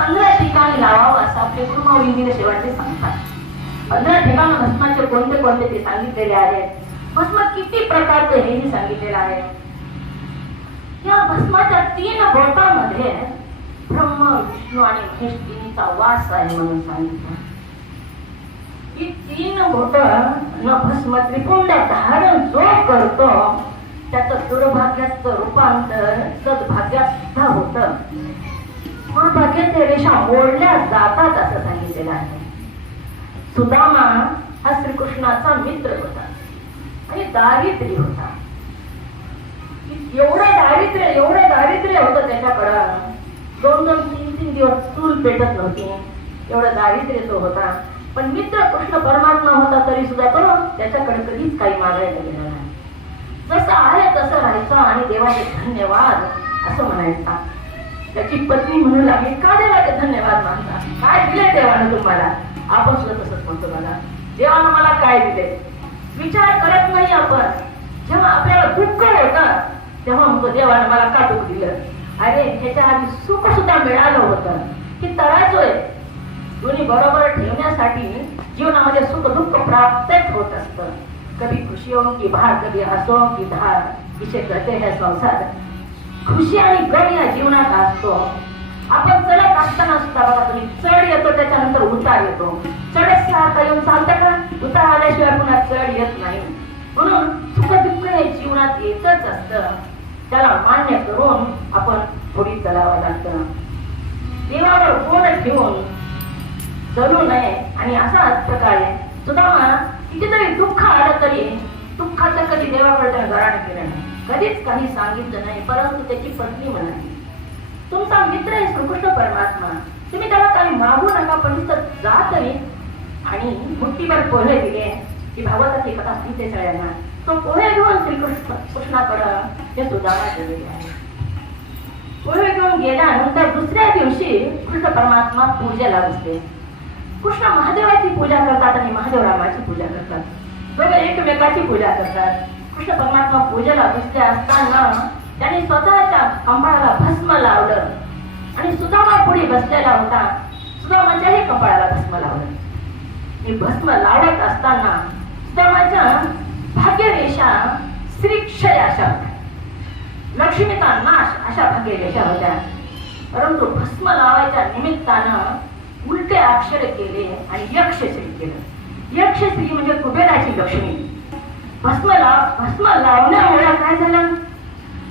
15 ठिकाणी लावावं असं आपले गुरुमाऊलींनी शेवटचे सांगतात. 15 ठिकाण भस्माचे कोणते कोणते ते सांगितलेले आहेत. भस्म किती प्रकारचे हेही सांगितलेलं आहे. या भस्माच्या 3 बोटामध्ये ब्रह्म विष्णू आणि महेश तिन्हीचा वास आहे म्हणून सांगितलं. ही 3 बोट भस्म त्रिपुंड धारण जो करतो त्याचं दुर्भाग्याचं रूपांतर सद्भाग्यात सुद्धा होतं. दुर्भाग्याच्या रेषा मोडल्या जातात असं सांगितलेलं आहे. सुदामा हा श्रीकृष्णाचा मित्र होता आणि दारिद्र्य होता. एवढं दारिद्र्य होतं त्याच्याकडं. 2-2, 3-3 दिवस चूल पेटत नव्हती, एवढं दारिद्र्य तो होता. पण मित्र कृष्ण परमात्मा होता तरी सुद्धा तो त्याच्याकडे कधीच काही मागायला गेला नाही. जसं आहे तसं राहायचं आणि देवाचे धन्यवाद असं म्हणायचा. त्याची पत्नी म्हणू लागली, का देवाचे धन्यवाद मानता? काय दिले देवानं तुम्हाला? आपण सुद्धा तसंच म्हणतो, बघा देवानं मला काय दिले विचार करत नाही आपण. जेव्हा आपल्याला दुःख होतं तेव्हा म्हणतो देवानं मला का दुःख दिलं. अरे ह्याच्या आधी सुख सुद्धा मिळालं होतं की तराजोय दोन्ही बरोबर ठेवण्यासाठी जीवनामध्ये सुख दुःख प्राप्तच होत असतं. कभी खुशियों की बहार, कभी आंसुओं की धार, इसे कहते हैं संसार. खुशी आणि गम या जीवनात असतो. आपण चढत असताना सुद्धा बघा तुम्ही, चढ येतो त्याच्यानंतर उतार येतो. चढच सारखा येऊन चालतं का? उतार आल्याशिवाय पुन्हा चढ येत नाही. म्हणून सुख दुःख हे जीवनात येतच असतं. त्याला मान्य करून आपण पुढे चालावं लागतं. देवावर कोण ठेवून चलू नये. आणि अशाच प्रकारे सुदामा कितीतरी दुःख आलं तरी दुःखाचं कधी देवाकडे गराण केलं नाही, कधीच काही सांगितलं नाही. परंतु त्याची पत्नी म्हणाली, तुमचा मित्र आहे श्रीकृष्ण परमात्मा, तुम्ही त्याला काही मागू नका, पण तिथं जा तरी. आणि मुठ्ठीभर पोहे दिले की भागवताची कथा माहिती सगळ्यांना. तो पोहे घेऊन कृष्णाकडं ते सुदामा गेलेले आहे. पोहे घेऊन गेल्यानंतर दुसऱ्या दिवशी कृष्ण परमात्मा पूजेला बसले. कृष्ण महादेवाची पूजा करतात आणि महादेव रामाची पूजा करतात. दोघे एकमेकाची पूजा करतात. कृष्ण परमात्मा पूजेला बसले असताना त्यांनी स्वतःच्या कपाळाला भस्म लावलं आणि सुदामा पुढे बसलेला होता. सुदामाच्याही कपाळाला भस्म लावलं. हे भस्म लावत असताना सुदामाच्या भाग्यरेषा श्रीक्षय अशा, लक्ष्मीचा नाश अशा भाग्यरेषा होत्या. परंतु भस्म लावायच्या निमित्तानं उलटे अक्षर केले आणि यक्षश्री केलं. यक्षश्री म्हणजे कुबेराची लक्ष्मी. भस्म लावण्यामुळे काय झालं,